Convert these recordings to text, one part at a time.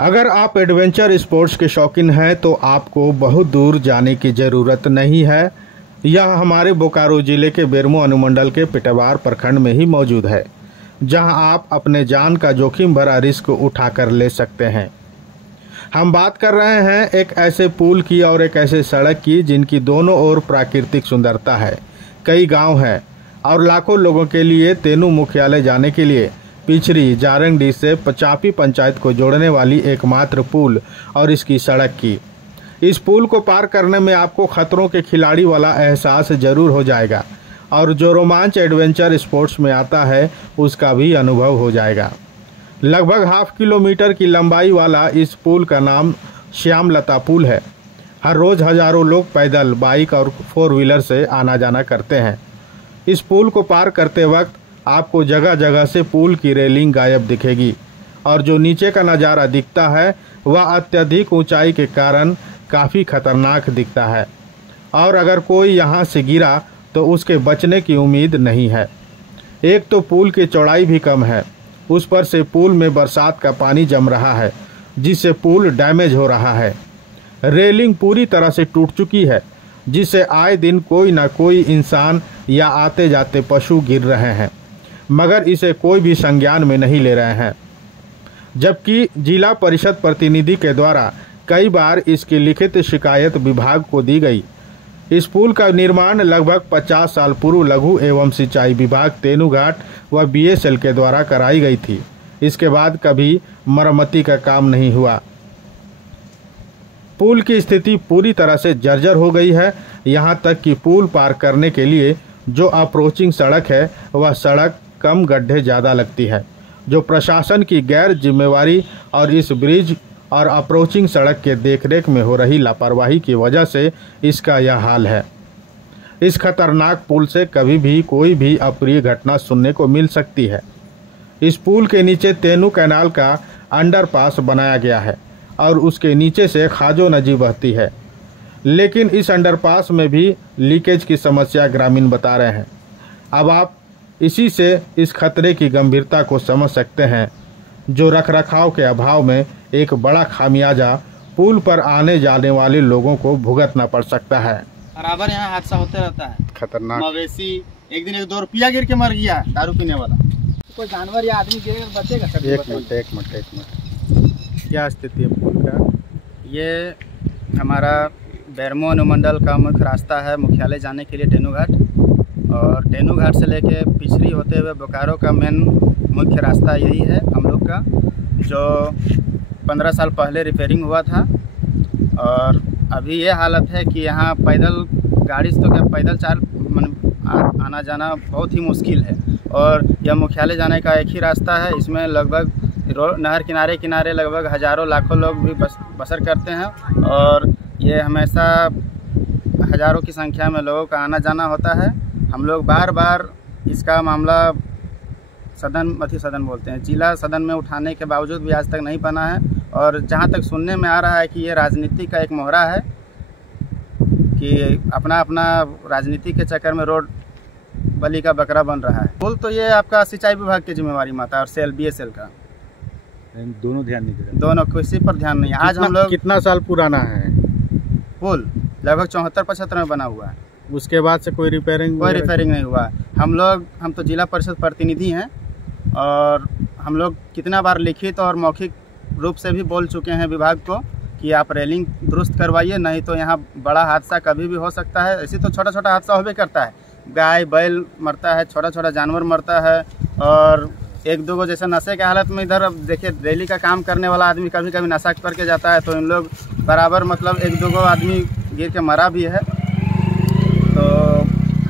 अगर आप adventure sports के शौकीन हैं तो आपको बहुत दूर जाने की ज़रूरत नहीं है। यह हमारे बोकारो ज़िले के बेरमो अनुमंडल के पिटवार प्रखंड में ही मौजूद है, जहां आप अपने जान का जोखिम भरा रिस्क उठाकर ले सकते हैं। हम बात कर रहे हैं एक ऐसे पुल की और एक ऐसे सड़क की जिनकी दोनों ओर प्राकृतिक सुंदरता है, कई गांव हैं और लाखों लोगों के लिए तेनू मुख्यालय जाने के लिए पिछड़ी जारंगडी से पचापी पंचायत को जोड़ने वाली एकमात्र पुल और इसकी सड़क की। इस पुल को पार करने में आपको खतरों के खिलाड़ी वाला एहसास जरूर हो जाएगा और जो रोमांच एडवेंचर स्पोर्ट्स में आता है उसका भी अनुभव हो जाएगा। लगभग हाफ किलोमीटर की लंबाई वाला इस पुल का नाम श्यामलता पुल है। हर रोज़ हजारों लोग पैदल, बाइक और 4 व्हीलर से आना जाना करते हैं। इस पुल को पार करते वक्त आपको जगह जगह से पुल की रेलिंग गायब दिखेगी और जो नीचे का नज़ारा दिखता है वह अत्यधिक ऊंचाई के कारण काफ़ी खतरनाक दिखता है और अगर कोई यहाँ से गिरा तो उसके बचने की उम्मीद नहीं है। एक तो पुल की चौड़ाई भी कम है, उस पर से पुल में बरसात का पानी जम रहा है जिससे पुल डैमेज हो रहा है। रेलिंग पूरी तरह से टूट चुकी है जिससे आए दिन कोई ना कोई इंसान या आते जाते पशु गिर रहे हैं, मगर इसे कोई भी संज्ञान में नहीं ले रहे हैं। जबकि जिला परिषद प्रतिनिधि के द्वारा कई बार इसकी लिखित शिकायत विभाग को दी गई। इस पुल का निर्माण लगभग 50 साल पूर्व लघु एवं सिंचाई विभाग तेनूघाट व BSL के द्वारा कराई गई थी। इसके बाद कभी मरम्मती का काम नहीं हुआ। पुल की स्थिति पूरी तरह से जर्जर हो गई है। यहाँ तक कि पुल पार करने के लिए जो अप्रोचिंग सड़क है वह सड़क कम गड्ढे ज़्यादा लगती है, जो प्रशासन की गैर जिम्मेवारी और इस ब्रिज और अप्रोचिंग सड़क के देखरेख में हो रही लापरवाही की वजह से इसका यह हाल है। इस खतरनाक पुल से कभी भी कोई भी अप्रिय घटना सुनने को मिल सकती है। इस पुल के नीचे तेनू कैनाल का अंडरपास बनाया गया है और उसके नीचे से खाजो नदी बहती है, लेकिन इस अंडरपास में भी लीकेज की समस्या ग्रामीण बता रहे हैं। अब आप इसी से इस खतरे की गंभीरता को समझ सकते हैं, जो रखरखाव के अभाव में एक बड़ा खामियाजा पुल पर आने जाने वाले लोगों को भुगतना पड़ सकता है। बराबर यहाँ हादसा होते रहता है, खतरनाक। मवेशी एक दिन 2 रुपया गिर के मर गया दारू पीने वाला। तो कोई जानवर या आदमी गिर बचेगा? एक मिनट क्या स्थिति है पुल का? ये हमारा बेरमो अनुमंडल का मुख्य रास्ता है मुख्यालय जाने के लिए तेनूघाट, और तेनूघाट से लेके पिछड़ी होते हुए बोकारो का मेन मुख्य रास्ता यही है हम लोग का, जो 15 साल पहले रिपेयरिंग हुआ था। और अभी ये हालत है कि यहाँ पैदल गाड़ी से तो क्या पैदल आना जाना बहुत ही मुश्किल है। और यह मुख्यालय जाने का एक ही रास्ता है। इसमें लगभग नहर किनारे किनारे लगभग हज़ारों लाखों लोग भी बसर करते हैं और ये हमेशा हज़ारों की संख्या में लोगों का आना जाना होता है। हम लोग बार बार इसका मामला सदन बोलते हैं, जिला सदन में उठाने के बावजूद भी आज तक नहीं बना है। और जहाँ तक सुनने में आ रहा है कि ये राजनीति का एक मोहरा है कि अपना अपना राजनीति के चक्कर में रोड बलि का बकरा बन रहा है। पुल तो ये आपका सिंचाई विभाग की जिम्मेवारी में आता है और BSL का, दोनों ध्यान नहीं दे रहे, दोनों किसी पर ध्यान नहीं। आज हम लोग कितना साल पुराना है पुल? लगभग 74-75 में बना हुआ है। उसके बाद से कोई रिपेयरिंग नहीं हुआ। हम तो जिला परिषद प्रतिनिधि हैं और हम लोग कितना बार लिखित और मौखिक रूप से भी बोल चुके हैं विभाग को कि आप रेलिंग दुरुस्त करवाइए, नहीं तो यहाँ बड़ा हादसा कभी भी हो सकता है। ऐसे तो छोटा छोटा हादसा होबे करता है, गाय बैल मरता है, छोटा छोटा जानवर मरता है और 1-2 गो जैसे नशे के हालत में इधर अब देखिए रैली का काम करने वाला आदमी कभी कभी नशा करके जाता है तो इन लोग बराबर मतलब 1-2 गो आदमी गिर के मरा भी है। तो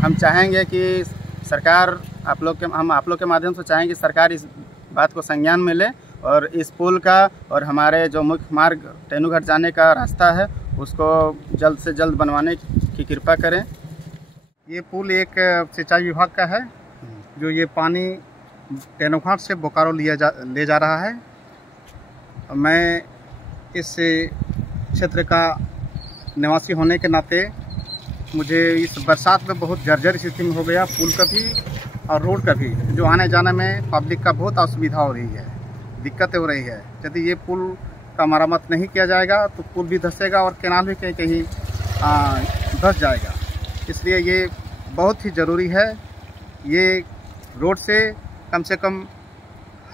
हम चाहेंगे कि सरकार आप लोग के माध्यम से चाहेंगे कि सरकार इस बात को संज्ञान में ले और इस पुल का और हमारे जो मुख्य मार्ग तेनूघाट जाने का रास्ता है उसको जल्द से जल्द बनवाने की कृपा करें। ये पुल एक सिंचाई विभाग का है, जो ये पानी तेनूघाट से बोकारो ले जा रहा है। मैं इस क्षेत्र का निवासी होने के नाते मुझे इस बरसात में बहुत जर्जर स्थिति में हो गया पुल का भी और रोड का भी, जो आने जाने में पब्लिक का बहुत असुविधा हो रही है, दिक्कतें हो रही है। यदि ये पुल इसका मरम्मत नहीं किया जाएगा तो पुल भी धंसेगा और कैनाल भी कहीं कहीं धंस जाएगा। इसलिए ये बहुत ही ज़रूरी है। ये रोड से कम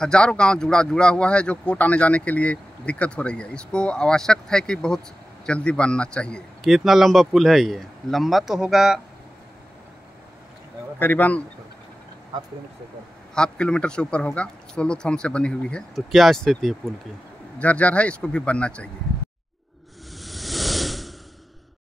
हज़ारों गांव जुड़ा हुआ है, जो कोर्ट आने जाने के लिए दिक्कत हो रही है। इसको आवश्यक है कि बहुत जल्दी बनना चाहिए। कितना लंबा पुल है ये? लंबा तो होगा करीबन हाफ किलोमीटर से ऊपर होगा। 16 थंब से बनी हुई है। तो क्या स्थिति है पुल की? जर्जर है, इसको भी बनना चाहिए।